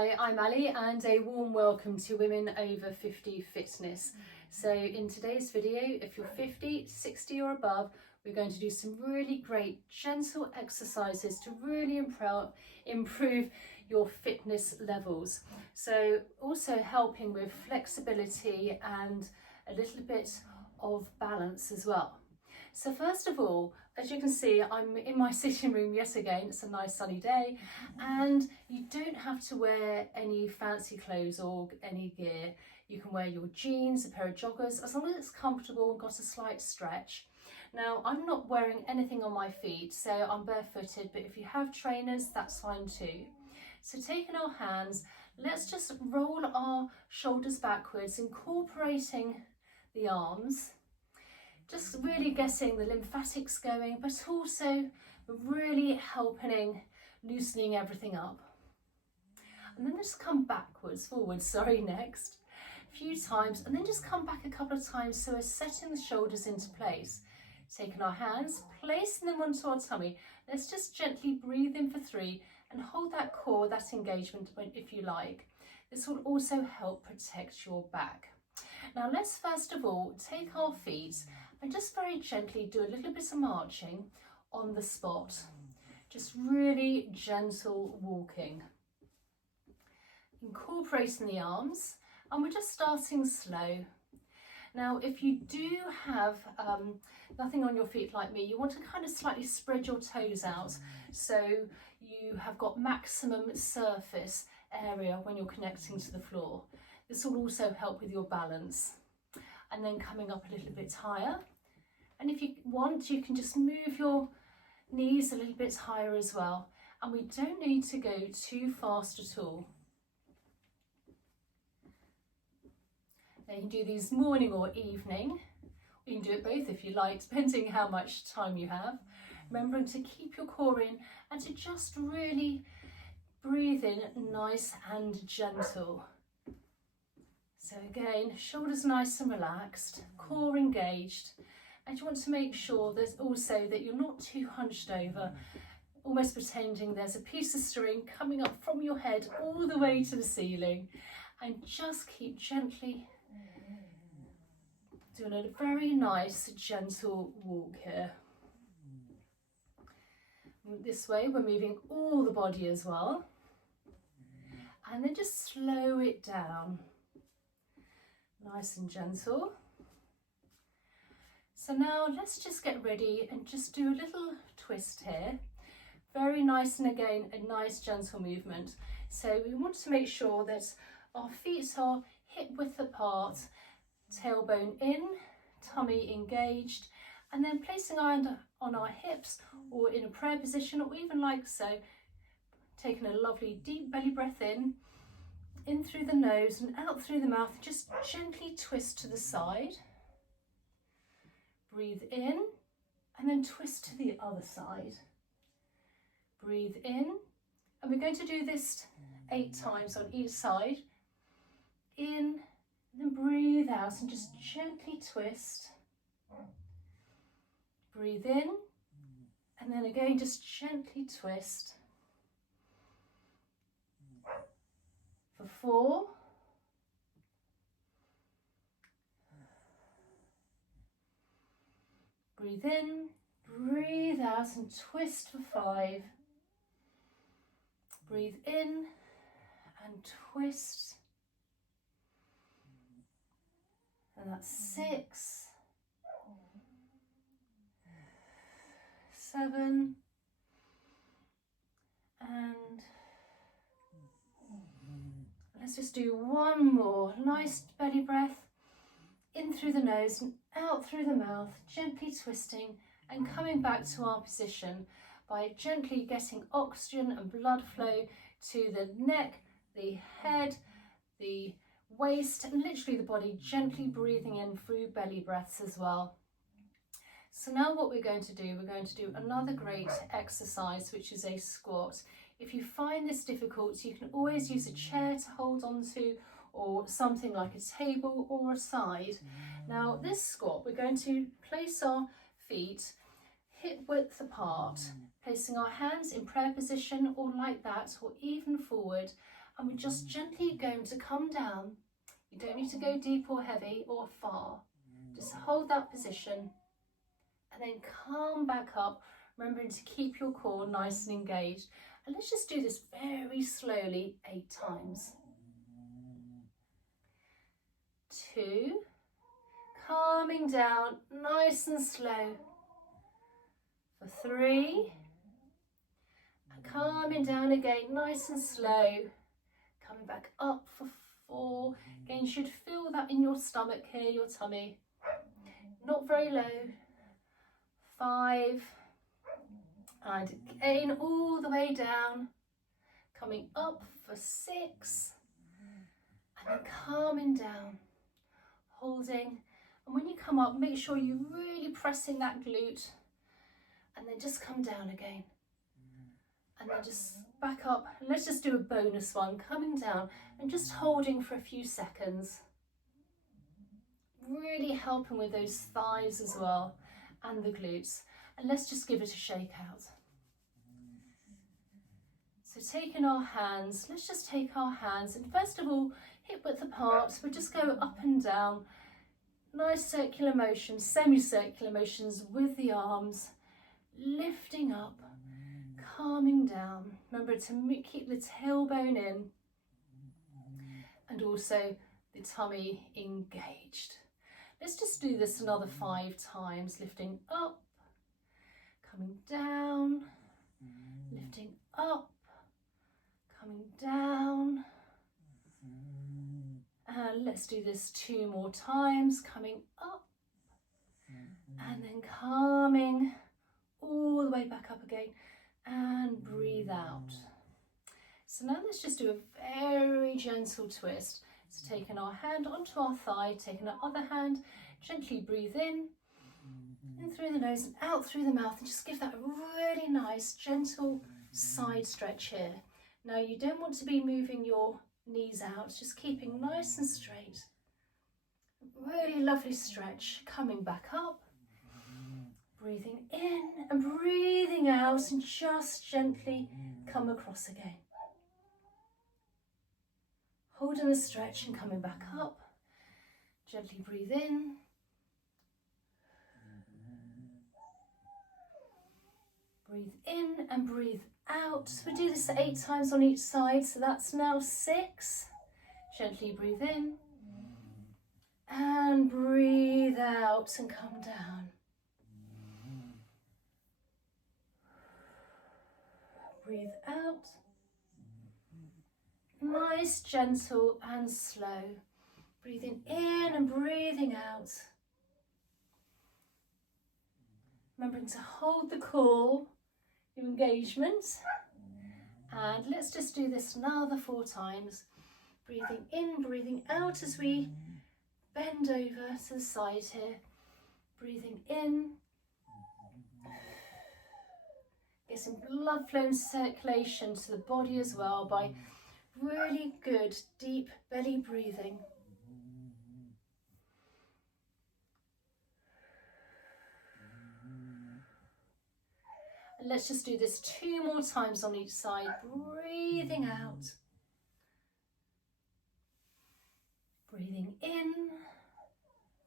Hi, I'm Ali and a warm welcome to Women Over 50 Fitness. So in today's video, if you're 50, 60 or above, we're going to do some really great gentle exercises to really improve your fitness levels. So also helping with flexibility and a little bit of balance as well. So first of all, as you can see, I'm in my sitting room yet again. It's a nice sunny day and you don't have to wear any fancy clothes or any gear. You can wear your jeans, a pair of joggers, as long as it's comfortable and got a slight stretch. Now, I'm not wearing anything on my feet, so I'm barefooted, but if you have trainers, that's fine too. So taking our hands, let's just roll our shoulders backwards, incorporating the arms. Just really getting the lymphatics going, but also really helping loosening everything up. And then just come forwards, next. A few times, and then just come back a couple of times so we're setting the shoulders into place. Taking our hands, placing them onto our tummy. Let's just gently breathe in for 3 and hold that core, that engagement if you like. This will also help protect your back. Now let's first of all take our feet and just very gently do a little bit of marching on the spot. Just really gentle walking. Incorporating the arms, and we're just starting slow. Now if you do have nothing on your feet like me, you want to kind of slightly spread your toes out so you have got maximum surface area when you're connecting to the floor. This will also help with your balance. And then coming up a little bit higher. And if you want, you can just move your knees a little bit higher as well. And we don't need to go too fast at all. Now you can do these morning or evening. You can do it both if you like, depending how much time you have. Remembering to keep your core in and to just really breathe in nice and gentle. So again, shoulders nice and relaxed, core engaged, and you want to make sure that also that you're not too hunched over, almost pretending there's a piece of string coming up from your head all the way to the ceiling, and just keep gently doing a very nice gentle walk here. This way we're moving all the body as well, and then just slow it down. Nice and gentle. So now let's just get ready and just do a little twist here. Very nice, and again, a nice gentle movement. So we want to make sure that our feet are hip width apart, tailbone in, tummy engaged, and then placing our hand on our hips or in a prayer position, or even like so, taking a lovely deep belly breath in through the nose and out through the mouth. Just gently twist to the side. Breathe in and then twist to the other side. Breathe in, and we're going to do this 8 times on each side. In, and then breathe out and just gently twist. Breathe in, and then again just gently twist. For 4, breathe in, breathe out and twist for 5, breathe in and twist, and that's 6, 7, and let's just do one more. Nice belly breath in through the nose and out through the mouth, gently twisting and coming back to our position by gently getting oxygen and blood flow to the neck, the head, the waist, and literally the body, gently breathing in through belly breaths as well. So now what we're going to do another great exercise, which is a squat. If you find this difficult, you can always use a chair to hold on to, or something like a table or a side. Now this squat, we're going to place our feet hip width apart, placing our hands in prayer position or like that, or even forward, and we're just gently going to come down. You don't need to go deep or heavy or far. Just hold that position and then come back up, remembering to keep your core nice and engaged. And let's just do this very slowly 8 times. 2, calming down nice and slow. For 3, and calming down again nice and slow. Coming back up for 4. Again, you should feel that in your stomach here, your tummy. Not very low. 5, and again all the way down. Coming up for 6, and then calming down, holding. And when you come up, make sure you're really pressing that glute, and then just come down again. And then just back up. And let's just do a bonus one, coming down and just holding for a few seconds. Really helping with those thighs as well and the glutes. And let's just give it a shake out. So taking our hands, let's just take our hands and first of all, hip width apart. We'll just go up and down. Nice circular motions, semicircular motions with the arms, lifting up, calming down. Remember to keep the tailbone in and also the tummy engaged. Let's just do this another 5 times, lifting up, coming down, lifting up, coming down. And let's do this 2 more times, coming up and then coming all the way back up again, and breathe out. So now let's just do a very gentle twist. So taking our hand onto our thigh, taking our other hand, gently breathe in through the nose and out through the mouth, and just give that a really nice gentle side stretch here. Now you don't want to be moving your knees out, just keeping nice and straight. Really lovely stretch. Coming back up, breathing in and breathing out, and just gently come across again. Holding the stretch and coming back up. Gently breathe in. Breathe in and breathe out. We do this 8 times on each side, so that's now 6. Gently breathe in and breathe out and come down. Breathe out. Nice, gentle and slow. Breathing in and breathing out. Remembering to hold the core, your engagement. And let's just do this another 4 times. Breathing in, breathing out as we bend over to the side here. Breathing in. Get some blood flow and circulation to the body as well by really good deep belly breathing. And let's just do this 2 more times on each side, breathing out. Breathing in,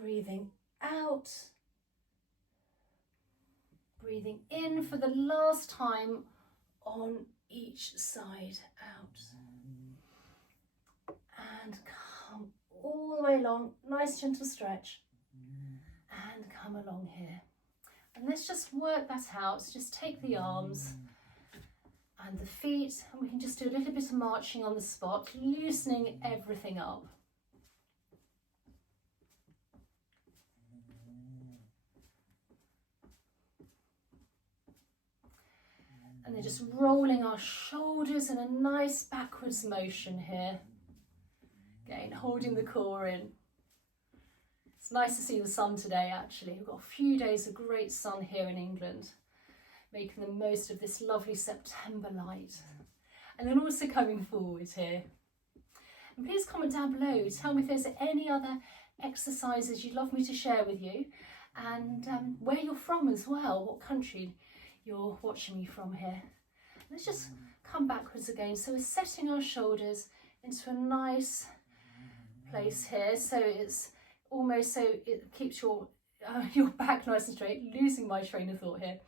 breathing out. Breathing in for the last time on each side out. And come all the way along, nice gentle stretch. And come along here. And let's just work that out. So just take the arms and the feet, and we can just do a little bit of marching on the spot, loosening everything up. And then just rolling our shoulders in a nice backwards motion here. Again, holding the core in. It's nice to see the sun today, actually. We've got a few days of great sun here in England, making the most of this lovely September light. And then also coming forward here. And please comment down below, tell me if there's any other exercises you'd love me to share with you, and where you're from as well, what country you're watching me from here. Let's just come backwards again. So we're setting our shoulders, into a nice place here. So it's almost so it keeps your back nice and straight. Losing my train of thought here.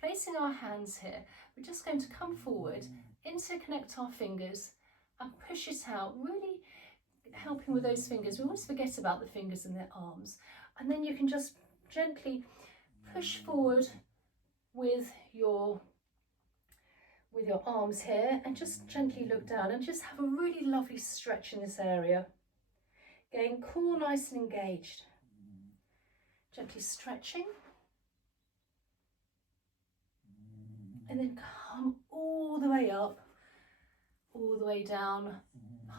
Placing our hands here, we're just going to come forward, interconnect our fingers and push it out, really helping with those fingers. We always forget about the fingers and their arms. And then you can just gently push forward with your arms here and just gently look down and just have a really lovely stretch in this area. Getting core nice and engaged. Gently stretching. And then come all the way up, all the way down.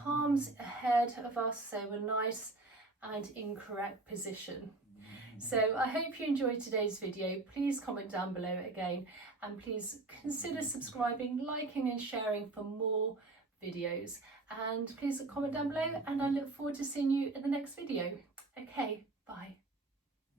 Palms ahead of us, so we're nice and in correct position. So I hope you enjoyed today's video. Please comment down below again, and please consider subscribing, liking and sharing for more videos. And please comment down below, and I look forward to seeing you in the next video. Okay, bye.